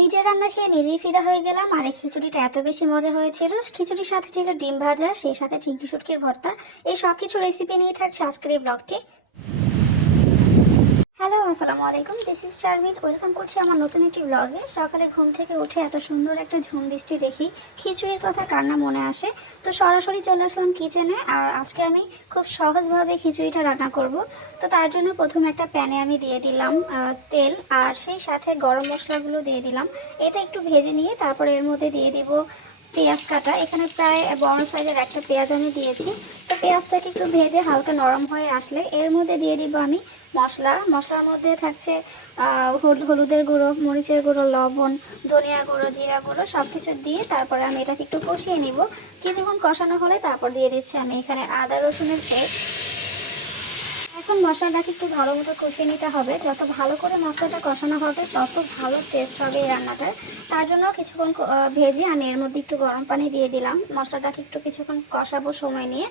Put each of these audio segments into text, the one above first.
নিজের রান্না খেয়ে নিজেই ফিদা হয়ে গেলাম। আর এই খিচুড়িটা এত বেশি মজা হয়েছিল। খিচুড়ির সাথে ছিল ডিম ভাজা, সেই সাথে চিংড়ি শুটকির ভর্তা। এই সব কিছু রেসিপি নিয়ে থাকছে আজকের এই ব্লগটি। হ্যালো, আসসালামু আলাইকুম, দিস ইজ শারমিন। ওয়েলকাম করছি আমার নতুন একটি ব্লগে। সকালে ঘুম থেকে উঠে এত সুন্দর একটা ঝুম বৃষ্টি দেখি, খিচুড়ির কথা কার না মনে আসে। তো সরাসরি চলে আসলাম কিচেনে। আর আজকে আমি খুব সহজভাবে খিচুড়িটা রান্না করব। তো তার জন্য প্রথমে একটা প্যানে আমি দিয়ে দিলাম তেল, আর সেই সাথে গরম মশলাগুলো দিয়ে দিলাম। এটা একটু ভেজে নিয়ে তারপরে এর মধ্যে দিয়ে দিব পেঁয়াজ কাটা। এখানে প্রায় বড় সাইজের একটা পেঁয়াজ আমি দিয়েছি। তো পেঁয়াজটাকে একটু ভেজে হালকা নরম হয়ে আসলে এর মধ্যে দিয়ে দিব আমি মশলার মধ্যে থাকছে হলুদের গুঁড়ো, মরিচের গুঁড়ো, লবণ, ধনিয়া গুঁড়ো, জিরা গুঁড়ো সব কিছু দিয়ে তারপরে আমি এটাকে একটু কষিয়ে নিব। কিছুক্ষণ কষানো হলে তারপর দিয়ে দিচ্ছি আমি এখানে আদা রসুনের পেস্ট। এখন মশলাটাকে একটু ভালো মতো কষিয়ে নিতে হবে। যত ভালো করে মশলাটা কষানো হবে তত ভালো টেস্ট হবে এই রান্নাটার। তার জন্য কিছুক্ষণ ভেজে আমি এর মধ্যে একটু গরম পানি দিয়ে দিলাম। মশলাটাকে একটু কিছুক্ষণ কষাবো সময় নিয়ে।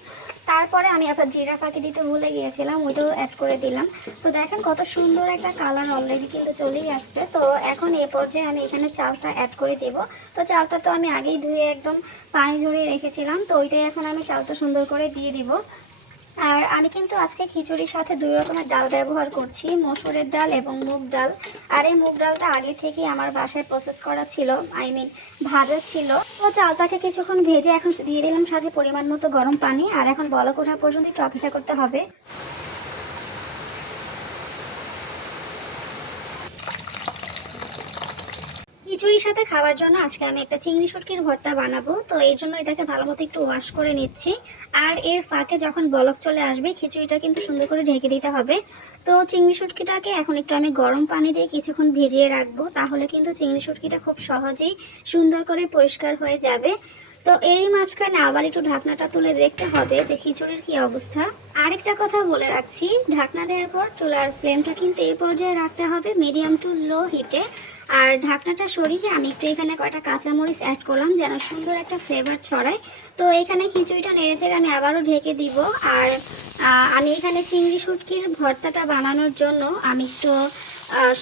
তারপরে আমি আবার জিরা ফাঁকি দিতে ভুলে গিয়েছিলাম, ওইটাও অ্যাড করে দিলাম। তো দেখেন কত সুন্দর একটা কালার অলরেডি কিন্তু চলেই আসছে। তো এখন এ পর্যায়ে আমি এখানে চালটা অ্যাড করে দেব। তো চালটা তো আমি আগেই ধুয়ে একদম পানি ঝরিয়ে রেখেছিলাম, তো ওইটাই এখন আমি চালটা সুন্দর করে দিয়ে দিব। আর আমি কিন্তু আজকে খিচুড়ির সাথে দুই রকমের ডাল ব্যবহার করছি, মসুরের ডাল এবং মুগ ডাল। আর এই মুগ ডালটা আগে থেকেই আমার বাসায় প্রসেস করা ছিল, ভাজা ছিল। তো চালটাকে কিছুক্ষণ ভেজে এখন দিয়ে দিলাম সাথে পরিমাণ মতো গরম পানি। আর এখন বলক ওঠা পর্যন্ত একটু অপেক্ষা করতে হবে। খিচুড়ির সাথে খাওয়ার জন্য আজকে আমি একটা চিংড়ি শুটকির ভর্তা বানাবো। তো এর জন্য এটাকে ভালো মতো একটু ওয়াশ করে নিচ্ছি। আর এর ফাঁকে যখন বলক চলে আসবে খিচুড়িটা কিন্তু সুন্দর করে ঢেকে দিতে হবে। তো চিংড়ি শুটকিটাকে এখন একটু আমি গরম পানি দিয়ে কিছুক্ষণ ভিজিয়ে রাখবো, তাহলে কিন্তু চিংড়ি শুটকিটা খুব সহজেই সুন্দর করে পরিষ্কার হয়ে যাবে। তো এরই মাঝখানে আবার একটু ঢাকনাটা তুলে দেখতে হবে যে খিচুড়ির কি অবস্থা। আরেকটা কথা বলে রাখছি, ঢাকনা দেওয়ার পর চুলার ফ্লেমটা কিন্তু এই পর্যায়ে রাখতে হবে মিডিয়াম টু লো হিটে। আর ঢাকনাটা সরিয়ে আমি একটু এখানে কয়টা কাঁচামরিচ অ্যাড করলাম যেন সুন্দর একটা ফ্লেভার ছড়ায়। তো এখানে খিচুড়িটা নেড়েচেড়ে আমি আবারও ঢেকে দিব। আর আমি এখানে চিংড়ি শুটকির ভর্তাটা বানানোর জন্য আমি একটু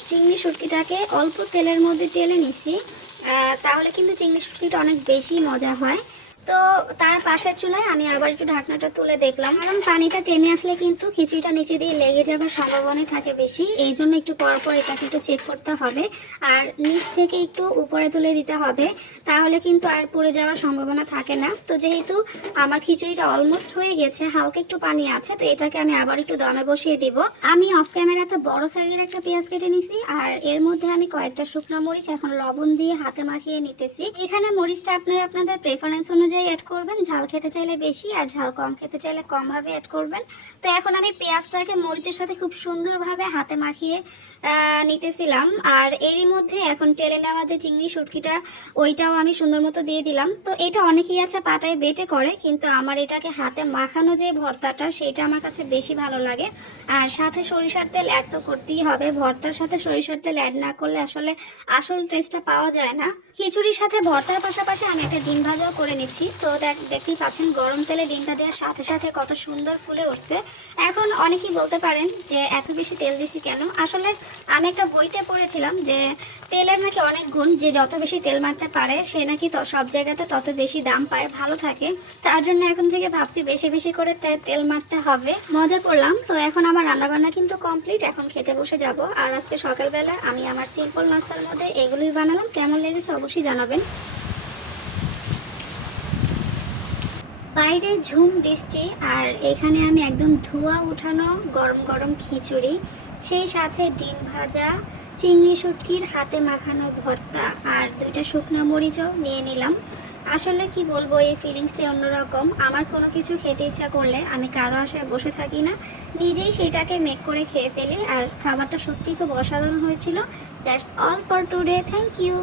চিংড়ি শুটকিটাকে অল্প তেলের মধ্যে টেলে নিছি, তাহলে কিন্তু চিংড়ি শুটকিটা অনেক বেশি মজা হয়। তো তার পাশের চুলায় আমি আবার একটু ঢাকনাটা তুলে দেখলাম, কারণ পানিটা টেনে আসলে কিন্তু খিচুড়িটা নিচে দিয়ে লেগে যাওয়ার সম্ভাবনা থাকে বেশি। এই জন্য একটু পরপর এটাকে একটু চেক করতে হবে আর নিচ থেকে একটু উপরে তুলে দিতে হবে, তাহলে কিন্তু আর পড়ে যাওয়ার সম্ভাবনা থাকে না। তো যেহেতু আমার খিচুড়িটা অলমোস্ট হয়ে গেছে, হালকা একটু পানি আছে, তো এটাকে আমি আবার একটু দমে বসিয়ে দিব। আমি অফ ক্যামেরাতে বড় সাইজের একটা পেঁয়াজ কেটে নিছি, আর এর মধ্যে আমি কয়েকটা শুকনো মরিচ এখন লবণ দিয়ে হাতে মাখিয়ে নিতেছি। এখানে মরিচটা আপনাদের প্রেফারেন্স অনুযায়ী অ্যাড করবেন, ঝাল খেতে চাইলে বেশি আর ঝাল কম খেতে চাইলে কম ভাবে অ্যাড করবেন। তো এখন আমি পেঁয়াজটাকে মরিচের সাথে খুব সুন্দরভাবে হাতে মাখিয়ে নিতেছিলাম। আর এরই মধ্যে এখন টেলে নেওয়া যে চিংড়ি শুটকিটা ওইটাও আমি সুন্দর মতো দিয়ে দিলাম। তো এটা অনেকেই আছে পাটায় বেটে করে, কিন্তু আমার এটাকে হাতে মাখানো যে ভর্তাটা সেটা আমার কাছে বেশি ভালো লাগে। আর সাথে সরিষার তেল অ্যাড তো করতেই হবে, ভর্তার সাথে সরিষার তেল অ্যাড না করলে আসলে আসল টেস্টটা পাওয়া যায় না। খিচুড়ির সাথে ভর্তার পাশাপাশি আমি একটা ডিম ভাজাও করে নিচ্ছি। তো দেখতেই পাচ্ছেন গরম তেলে ডিমটা দেওয়ার সাথে সাথে কত সুন্দর ফুলে উঠছে। এখন অনেকেই বলতে পারেন যে এত বেশি তেল দিছি কেন। আসলে আমি একটা বইতে পড়েছিলাম যে তেলের নাকি অনেক গুণ, যে যত বেশি তেল মারতে পারে সে নাকি সব জায়গাতে তত বেশি দাম পায়, ভালো থাকে। তার জন্য এখন থেকে ভাবছি বেশি বেশি করে তেল মারতে হবে। মজা করলাম। তো এখন আমার রান্নাবান্না কিন্তু কমপ্লিট, এখন খেতে বসে যাব। আর আজকে সকালবেলা আমি আমার সিম্পল নাস্তার মধ্যে এগুলোই বানালাম। কেমন লেগেছে অবশ্যই জানাবেন। বাইরে ঝুম বৃষ্টি, আর এখানে আমি একদম ধোঁয়া উঠানো গরম গরম খিচুড়ি, সেই সাথে ডিম ভাজা, চিংড়ি শুটকির হাতে মাখানো ভর্তা আর দুইটা শুকনো মরিচও নিয়ে নিলাম। আসলে কি বলবো, এই ফিলিংসটাই অন্যরকম। আমার কোনো কিছু খেতে ইচ্ছা করলে আমি কারো আশায় বসে থাকি না, নিজেই সেটাকে মেক করে খেয়ে ফেলি। আর খাবারটা সত্যিই খুব অসাধারণ হয়েছিল। That's all for today, thank you.